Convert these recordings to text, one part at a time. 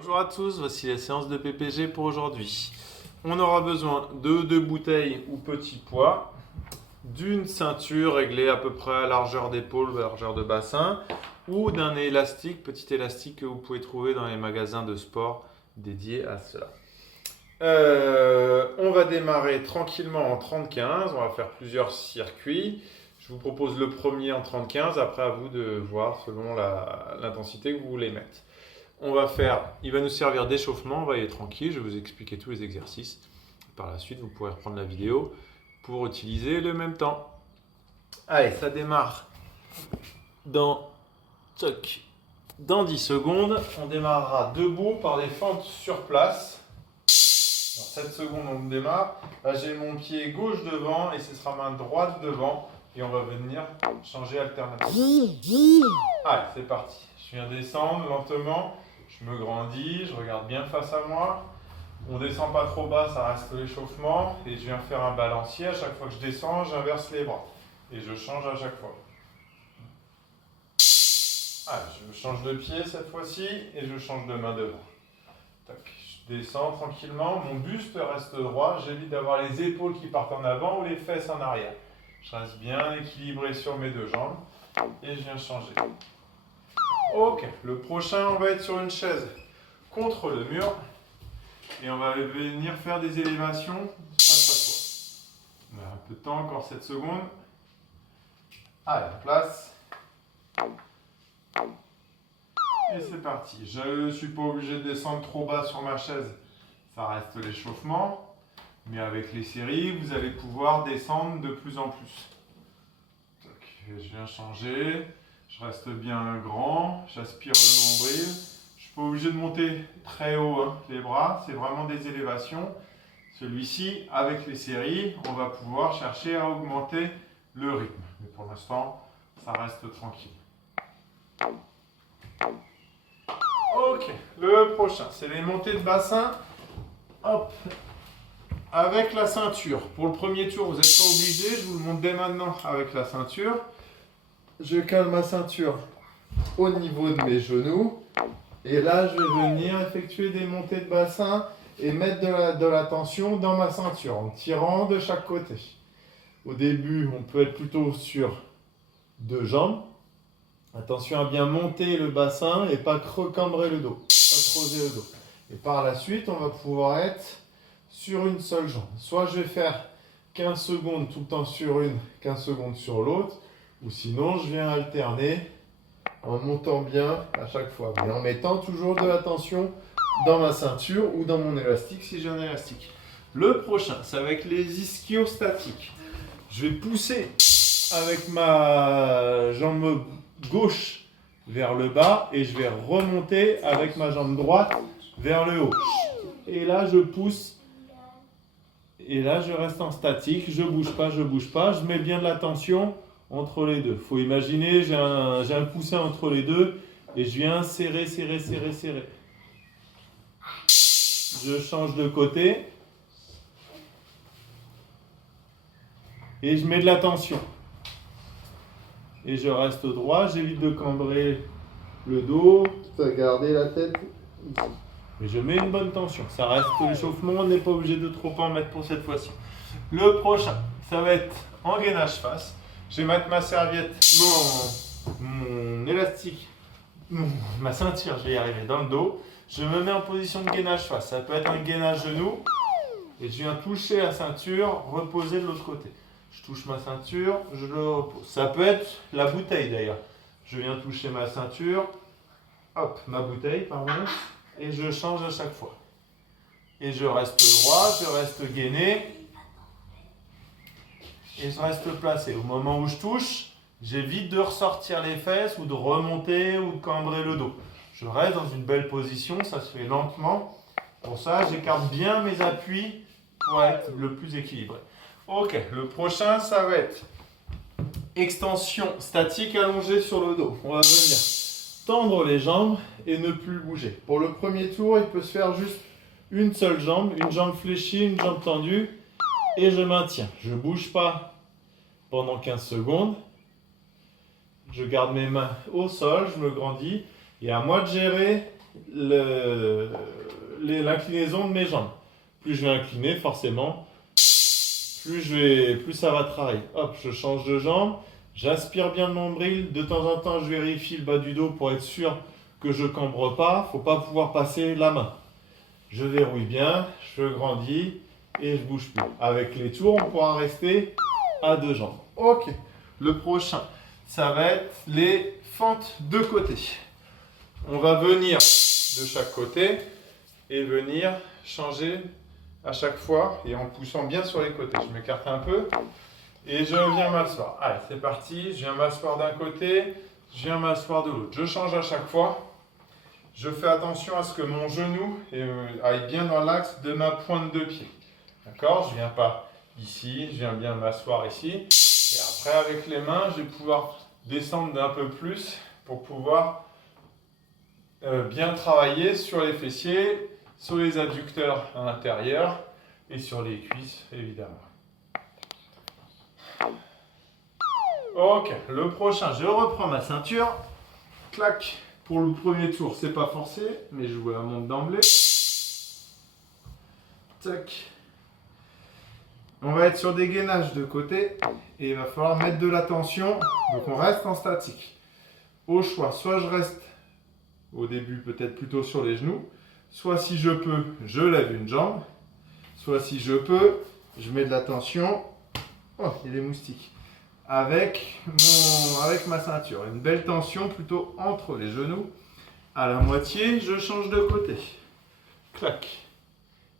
Bonjour à tous, voici la séance de PPG pour aujourd'hui. On aura besoin de 2 bouteilles ou petits pois, d'une ceinture réglée à peu près à largeur d'épaule, largeur de bassin, ou d'un élastique, petit élastique que vous pouvez trouver dans les magasins de sport dédiés à cela. On va démarrer tranquillement en 30-15, on va faire plusieurs circuits. Je vous propose le premier en 30-15, après à vous de voir selon l'intensité que vous voulez mettre. Il va nous servir d'échauffement, on va y aller tranquille, je vais vous expliquer tous les exercices. Par la suite, vous pourrez reprendre la vidéo pour utiliser le même temps. Allez, ça démarre dans 10 secondes. On démarrera debout par des fentes sur place. Dans 7 secondes, on démarre. Là, j'ai mon pied gauche devant et ce sera main droite devant. Et on va venir changer alternativement. Allez, c'est parti. Je viens descendre lentement. Je me grandis, je regarde bien face à moi. On descend pas trop bas, ça reste l'échauffement. Et je viens faire un balancier. À chaque fois que je descends, j'inverse les bras. Et je change à chaque fois. Je change de pied cette fois-ci et je change de main devant. Tac. Je descends tranquillement. Mon buste reste droit. J'évite d'avoir les épaules qui partent en avant ou les fesses en arrière. Je reste bien équilibré sur mes 2 jambes. Et je viens changer. Ok, le prochain, on va être sur une chaise contre le mur et on va venir faire des élévations face à toi. On a un peu de temps, encore 7 secondes. Allez, en place. Et c'est parti. Je ne suis pas obligé de descendre trop bas sur ma chaise. Ça reste l'échauffement. Mais avec les séries, vous allez pouvoir descendre de plus en plus. Donc, je viens changer. Je reste bien grand, j'aspire le nombril. Je ne suis pas obligé de monter très haut les bras, c'est vraiment des élévations. Celui-ci, avec les séries, on va pouvoir chercher à augmenter le rythme. Mais pour l'instant, ça reste tranquille. Ok, le prochain, c'est les montées de bassin. Hop, avec la ceinture. Pour le premier tour, vous n'êtes pas obligé, je vous le montre dès maintenant avec la ceinture. Je cale ma ceinture au niveau de mes genoux. Et là, je vais venir effectuer des montées de bassin et mettre de la tension dans ma ceinture en tirant de chaque côté. Au début, on peut être plutôt sur 2 jambes. Attention à bien monter le bassin et pas recambrer le dos, pas creuser le dos. Et par la suite, on va pouvoir être sur une seule jambe. Soit je vais faire 15 secondes tout le temps sur une, 15 secondes sur l'autre. Ou sinon, je viens alterner en montant bien à chaque fois. Mais en mettant toujours de la tension dans ma ceinture ou dans mon élastique si j'ai un élastique. Le prochain, c'est avec les ischio-statiques. Je vais pousser avec ma jambe gauche vers le bas et je vais remonter avec ma jambe droite vers le haut. Et là, je pousse. Et là, je reste en statique. Je bouge pas. Je mets bien de la tension entre les deux. Il faut imaginer, j'ai un coussin entre les deux et je viens serrer. Je change de côté et je mets de la tension. Et je reste droit, j'évite de cambrer le dos, de garder la tête ici. Et je mets une bonne tension. Ça reste l'échauffement, on n'est pas obligé de trop en mettre pour cette fois-ci. Le prochain, ça va être en gainage face. Je vais mettre ma serviette, mon élastique, ma ceinture, je vais y arriver, dans le dos. Je me mets en position de gainage face. Ça peut être un gainage genou. Et je viens toucher la ceinture, reposer de l'autre côté. Je touche ma ceinture, je le repose. Ça peut être la bouteille d'ailleurs. Je viens toucher ma ceinture, hop, ma bouteille, pardon, et je change à chaque fois. Et je reste droit, je reste gainé. Et je reste placé. Au moment où je touche, j'évite de ressortir les fesses ou de remonter ou de cambrer le dos. Je reste dans une belle position, ça se fait lentement. Pour ça, j'écarte bien mes appuis pour être le plus équilibré. Ok, le prochain, ça va être extension statique allongée sur le dos. On va venir tendre les jambes et ne plus bouger. Pour le premier tour, il peut se faire juste une seule jambe, une jambe fléchie, une jambe tendue. Et je maintiens. Je ne bouge pas pendant 15 secondes. Je garde mes mains au sol, je me grandis. Et à moi de gérer l'inclinaison de mes jambes. Plus je vais incliner, forcément, plus ça va travailler. Hop, je change de jambe, j'aspire bien le nombril. De temps en temps, je vérifie le bas du dos pour être sûr que je cambre pas. Il ne faut pas pouvoir passer la main. Je verrouille bien, je grandis et je bouge plus. Avec les tours, on pourra rester à 2 jambes. Ok, le prochain, ça va être les fentes de côté. On va venir de chaque côté et venir changer à chaque fois et en poussant bien sur les côtés. Je m'écarte un peu et je viens m'asseoir. Allez, c'est parti. Je viens m'asseoir d'un côté, je viens m'asseoir de l'autre. Je change à chaque fois. Je fais attention à ce que mon genou aille bien dans l'axe de ma pointe de pied. D'accord? Je ne viens pas ici, je viens bien m'asseoir ici. Et après, avec les mains, je vais pouvoir descendre d'un peu plus pour pouvoir bien travailler sur les fessiers, sur les adducteurs à l'intérieur et sur les cuisses, évidemment. Ok, le prochain, je reprends ma ceinture. Clac. Pour le premier tour, c'est pas forcé, mais je vous la montre d'emblée. Tac. On va être sur des gainages de côté et il va falloir mettre de la tension. Donc on reste en statique. Au choix, soit je reste au début peut-être plutôt sur les genoux, soit si je peux, je lève une jambe, soit si je peux, je mets de la tension. Oh, il y a des moustiques. Avec ma ceinture. Une belle tension plutôt entre les genoux. À la moitié, je change de côté. Clac.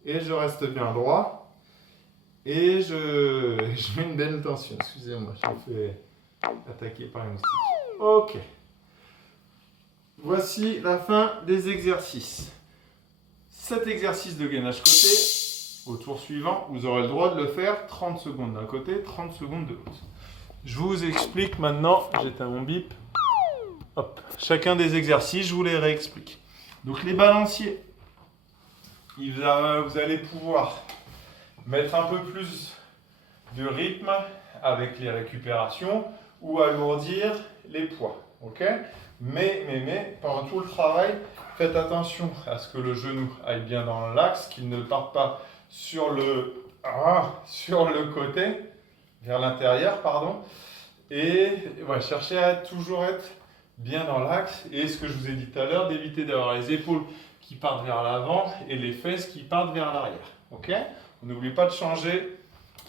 Et je reste bien droit. Et je mets une belle tension. Excusez-moi, je me fais attaquer par les moustiques. Ok. Voici la fin des exercices. Cet exercice de gainage côté, au tour suivant, vous aurez le droit de le faire 30 secondes d'un côté, 30 secondes de l'autre. Je vous explique maintenant, j'éteins mon bip. Hop. Chacun des exercices, je vous les réexplique. Donc les balanciers, vous allez pouvoir mettre un peu plus de rythme avec les récupérations ou alourdir les poids. Ok? Mais pendant tout le travail, faites attention à ce que le genou aille bien dans l'axe, qu'il ne parte pas sur le côté. Vers l'intérieur, pardon. Et ouais, cherchez à toujours être bien dans l'axe. Et ce que je vous ai dit tout à l'heure, d'éviter d'avoir les épaules qui partent vers l'avant et les fesses qui partent vers l'arrière. Ok? N'oubliez pas de changer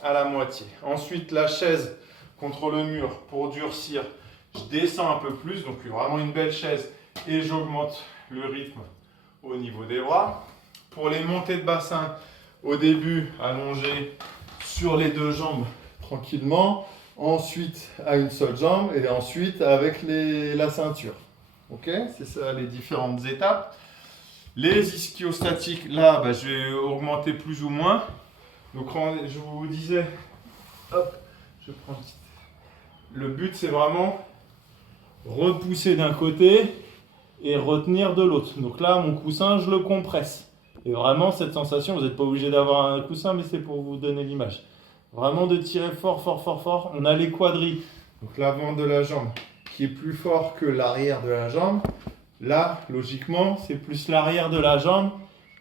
à la moitié. Ensuite, la chaise contre le mur pour durcir. Je descends un peu plus, donc vraiment une belle chaise. Et j'augmente le rythme au niveau des bras. Pour les montées de bassin, au début, allongé sur les 2 jambes tranquillement, ensuite à une seule jambe et ensuite avec la ceinture. Ok, c'est ça les différentes étapes. Les ischio-statiques, là, je vais augmenter plus ou moins. Donc je vous disais, hop, je prends une petite. Le but c'est vraiment repousser d'un côté et retenir de l'autre. Donc là, mon coussin, je le compresse. Et vraiment cette sensation, vous n'êtes pas obligé d'avoir un coussin, mais c'est pour vous donner l'image. Vraiment de tirer fort, fort, fort, fort. On a les quadris, donc l'avant de la jambe, qui est plus fort que l'arrière de la jambe. Là, logiquement, c'est plus l'arrière de la jambe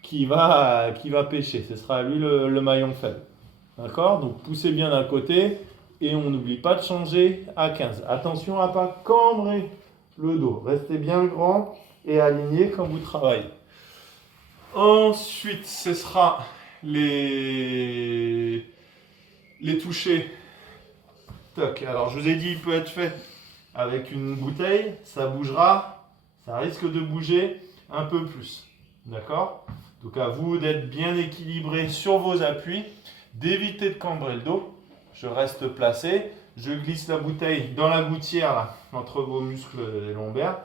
qui va pêcher. Ce sera lui le maillon faible. D'accord? Donc poussez bien d'un côté et on n'oublie pas de changer à 15. Attention à ne pas cambrer le dos. Restez bien grand et aligné quand vous travaillez. Ensuite, ce sera les touchés. Toc. Alors, je vous ai dit, il peut être fait avec une bouteille. Ça bougera. Ça risque de bouger un peu plus. D'accord? Donc, à vous d'être bien équilibré sur vos appuis. D'éviter de cambrer le dos. Je reste placé. Je glisse la bouteille dans la gouttière là, entre vos muscles lombaires.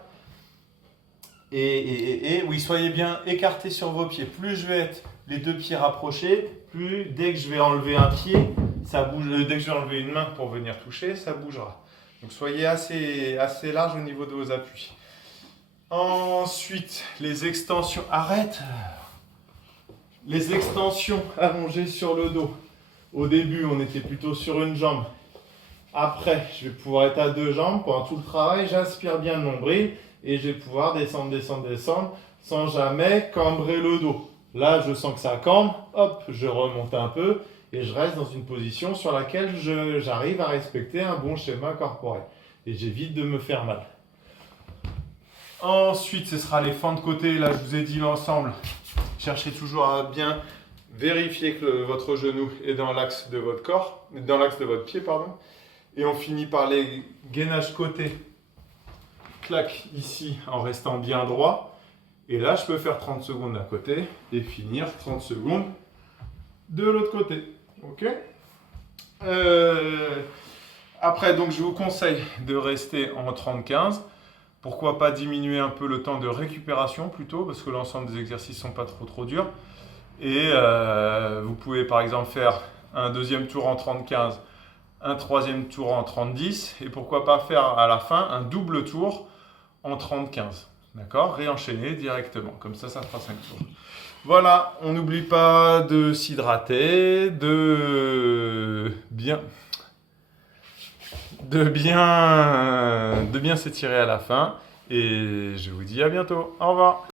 Et oui, soyez bien écartés sur vos pieds. Plus je vais être les 2 pieds rapprochés, plus dès que je vais enlever un pied, ça bouge. Dès que je vais enlever une main pour venir toucher, ça bougera. Donc soyez assez large au niveau de vos appuis. Ensuite, les extensions. Arrête! Les extensions allongées sur le dos. Au début, on était plutôt sur une jambe. Après, je vais pouvoir être à 2 jambes. Pendant tout le travail, j'inspire bien le nombril et je vais pouvoir descendre sans jamais cambrer le dos. Là, je sens que ça cambre, hop, je remonte un peu et je reste dans une position sur laquelle j'arrive à respecter un bon schéma corporel. Et j'évite de me faire mal. Ensuite, ce sera les fentes de côté. Là, je vous ai dit l'ensemble. Cherchez toujours à bien vérifier que votre genou est dans l'axe de votre corps, dans l'axe de votre pied, pardon. Et on finit par les gainages côté. Clac ici en restant bien droit. Et là, je peux faire 30 secondes d'un côté et finir 30 secondes de l'autre côté. Ok. Après, donc, je vous conseille de rester en 30-15. Pourquoi pas diminuer un peu le temps de récupération plutôt, parce que l'ensemble des exercices ne sont pas trop durs. Et vous pouvez par exemple faire un deuxième tour en 30-15, un troisième tour en 30-10, et pourquoi pas faire à la fin un double tour en 30-15. D'accord? Réenchaîner directement. Comme ça fera 5 tours. Voilà, on n'oublie pas de s'hydrater, de bien s'étirer à la fin. Et je vous dis à bientôt. Au revoir.